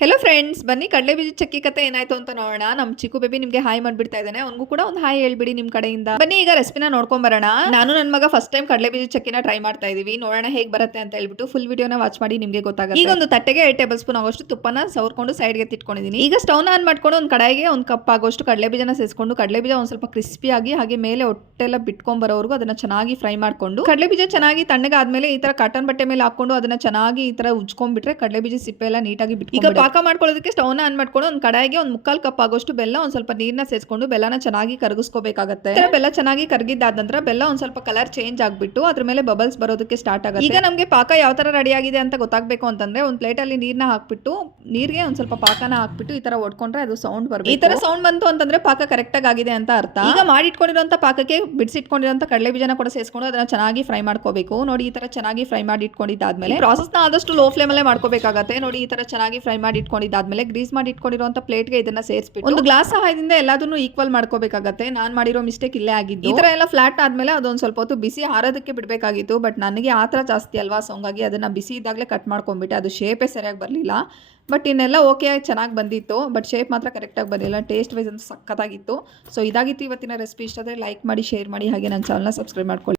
Hello friends, ಬನ್ನಿ ಕಡಲೆ ಬೀಜ ಚಕ್ಕಿ ಕತೆ ಏನಾಯ್ತು ಅಂತ ನೋಡೋಣ. ನಮ್ಮ ಚಿಕ್ಕು ಬೇಬಿ ನಿಮಗೆ ಹಾಯ್ ಮಾಡ್ಬಿಡ್ತಾ ಇದ್ದಾನೆ. ಅವ್ನಿಗೂ ಕೂಡ ಒಂದು ಹಾಯ್ ಹೇಳ್ಬಿಡಿ ನಿಮ್ಮ ಕಡೆಯಿಂದ. ಬನ್ನಿ ಈಗ ರೆಸಿಪಿನ ನೋಡ್ಕೊಂಡ್ ಬರೋಣ. ನಾನು ನನ್ನ ಮಗ ಫಸ್ಟ್ ಟೈಮ್ ಕಡಲೆ ಬೀಜ ಚಕ್ಕಿನ ಟ್ರೈ ಮಾಡ್ತಾ ಇದೀವಿ. ನೋಡೋಣ ಹೇಗೆ ಬರುತ್ತೆ ಅಂತ ಹೇಳ್ಬಿಟ್ಟು ಫುಲ್ ವಿಡಿಯೋನ ವಾಚ್ ಮಾಡಿ ನಿಮಗೆ ಗೊತ್ತಾಗುತ್ತೆ. ಈಗ ಒಂದು ತಟ್ಟೆಗೆ 8 ಟೇಬಲ್ ಸ್ಪೂನ್ ಆಗೋಷ್ಟು ತುಪ್ಪನ ಸವರ್ಕೊಂಡು ಸೈಡ್ಗೆ ಎತ್ತಿಟ್ಕೊಂಡಿದ್ದೀನಿ. ಈಗ ಸ್ಟವ್ನ ಆನ್ ಮಾಡ್ಕೊಂಡು ಒಂದು ಕಡಾಯಿಗೆ ಒಂದು ಕಪ್ ಆಗೋಷ್ಟು ಕಡಲೆ ಬೀಜನ ಸೇರಿಸ್ಕೊಂಡು ಕಡಲೆ ಬೀಜ ಒಂದು ಸ್ವಲ್ಪ ಕ್ರಿಸ್ಪಿ ಆಗಿ ಹಾಗೆ ಮೇಲೆ ಹೊಟ್ಟೆಲ್ಲ ಬಿಟ್ಕೊಂಡ್ ಬರೋವರೆಗೂ ಅದನ್ನ ಚೆನ್ನಾಗಿ ಫ್ರೈ ಮಾಡ್ಕೊಂಡು ಕಡಲೆ ಬೀಜ ಚೆನ್ನಾಗಿ ತಣ್ಣಗಾದ್ಮೇಲೆ ಈ ತರ ಕಾಟನ್ ಬಟ್ಟೆ ಮೇಲೆ ಹಾಕೊಂಡು ಅದನ್ನ ಚೆನ್ನಾಗಿ ಈ ತರ ಉಜ್ಕೊಂಡ್ಬಿಟ್ರೆ ಕಡಲೆ ಬೀಜ ಸಿಪ್ಪೆ ಎಲ್ಲ ನೀಟಾಗಿ ಬಿಟ್ಟು ಈಗ ಪಾಕ ಮಾಡ್ಕೊಳ್ಳೋದಕ್ಕೆ ಸ್ಟವ್ನ ಆನ್ ಮಾಡ್ಕೊಂಡು ಒಂದು ಕಡಾಯಿಗೆ ಒಂದು 3/4 ಕಪ್ ಆಗೋಷ್ಟು ಬೆಲ್ಲ ಒಂದು ಸ್ವಲ್ಪ ನೀರನ್ನ ಸೇರಿಸ್ಕೊಂಡು ಬೆಲ್ಲನ ಚೆನ್ನಾಗಿ ಕರಗಿಸ್ಕೋಬೇಕಾಗುತ್ತೆ. ಬೆಲ್ಲ ಚೆನ್ನಾಗಿ ಕರಗಿದ್ದಾದ ನಂತರ ಬೆಲ್ಲ ಒಂದು ಸ್ವಲ್ಪ ಕಲರ್ ಚೇಂಜ್ ಆಗ್ಬಿಟ್ಟು ಅದ್ರ ಮೇಲೆ ಬಬಲ್ಸ್ ಬರೋದಕ್ಕೆ ಸ್ಟಾರ್ಟ್ ಆಗುತ್ತೆ. ಈಗ ನಮಗೆ ಪಾಕ ಯಾವ ತರ ರೆಡಿ ಆಗಿದೆ ಅಂತ ಗೊತ್ತಾಗಬೇಕು ಅಂತಂದ್ರೆ ಒಂದು ಪ್ಲೇಟ್ ಅಲ್ಲಿ ನೀರನ್ನ ಹಾಕ್ಬಿಟ್ಟು ನೀರಿಗೆ ಒಂದು ಸ್ವಲ್ಪ ಪಾಕನ ಹಾಕ್ಬಿಟ್ಟು ಈ ತರ ಒಡ್ಕೊಂಡ್ರೆ ಅದು ಸೌಂಡ್ ಬರುತ್ತೆ. ಈ ತರ ಸೌಂಡ್ ಬಂತು ಅಂತಂದ್ರೆ ಪಾಕ ಕರೆಕ್ಟ್ ಆಗಿದೆ ಅಂತ ಅರ್ಥ. ಈಗ ಮಾಡಿಟ್ಕೊಂಡಿರುವಂತ ಪಾಕಕ್ಕೆ ಬಿಡಿಸಿಟ್ಕೊಂಡಿರುವಂತ ಕಡಲೆ ಬೀಜನ ಕೂಡ ಸೇರಿಸ್ಕೊಂಡು ಅದನ್ನ ಚೆನ್ನಾಗಿ ಫ್ರೈ ಮಾಡ್ಕೋಬೇಕು. ನೋಡಿ ಈ ತರ ಚೆನ್ನಾಗಿ ಫ್ರೈ ಮಾಡಿ ಇಟ್ಕೊಂಡಿದ್ದಾದ್ಮೇಲೆ ಪ್ರಾಸೆಸ್ ನ ಆದಷ್ಟು ಲೋ ಫ್ಲೇಮ್ ಅಲ್ಲೇ ಮಾಡ್ಕೋಬೇಕಾಗತ್ತೆ. ನೋಡಿ ಈ ತರ ಚೆನ್ನಾಗಿ ಫ್ರೈ ಮಾಡಿ ಇಟ್ಕೊಂಡಿದ್ದಾದ್ಮೇಲೆ ಗ್ರೀಸ್ ಮಾಡಿ ಇಟ್ಕೊಂಡಿರುವಂತ ಪ್ಲೇಟ್ಗೆ ಇದನ್ನ ಸೇರಿಸ್ಬಿಟ್ಟು ಒಂದು ಗ್ಲಾಸ್ ಸಹಾಯದಿಂದ ಎಲ್ಲದನ್ನು ಈಕ್ವಲ್ ಮಾಡ್ಕೋಬೇಕಾಗತ್ತೆ. ನಾನು ಮಾಡಿರೋ ಮಿಸ್ಟೇಕ್ ಇಲ್ಲೇ ಆಗಿದ್ದು. ಈ ತರ ಎಲ್ಲ ಫ್ಲಾಟ್ ಆದ್ಮೇಲೆ ಅದೊಂದು ಸ್ವಲ್ಪ ಹೊತ್ತು ಬಿಸಿ ಆರೋದಕ್ಕೆ ಬಿಡಬೇಕಾಗಿತ್ತು. ಬಟ್ ನನಗೆ ಆ ಥರ ಜಾಸ್ತಿ ಅಲ್ವಾ, ಸೊ ಹಂಗಾಗಿ ಅದನ್ನ ಬಿಸಿ ಇದ್ದಾಗಲೇ ಕಟ್ ಮಾಡ್ಕೊಂಡ್ಬಿಟ್ಟೆ. ಅದು ಶೇಪೇ ಸರಿಯಾಗಿ ಬರಲಿಲ್ಲ. ಬಟ್ ಇನ್ನೆಲ್ಲ ಓಕೆ ಚೆನ್ನಾಗಿ ಬಂದಿತ್ತು. ಬಟ್ ಶೇಪ್ ಮಾತ್ರ ಕರೆಕ್ಟಾಗಿ ಬಂದಿಲ್ಲ. ಟೇಸ್ಟ್ ವೈಸ್ ಅಂತ ಸಕ್ಕತ್ತಾಗಿತ್ತು. ಸೊ ಇದಾಗಿತ್ತು ಇವತ್ತಿನ ರೆಸಿಪಿ. ಇಷ್ಟ ಆದರೆ ಲೈಕ್ ಮಾಡಿ, ಶೇರ್ ಮಾಡಿ, ಹಾಗೆ ನನ್ನ ಚಾನಲ್ನ ಸಬ್ಸ್ಕ್ರೈಬ್ ಮಾಡ್ಕೊಳ್ಳಿ.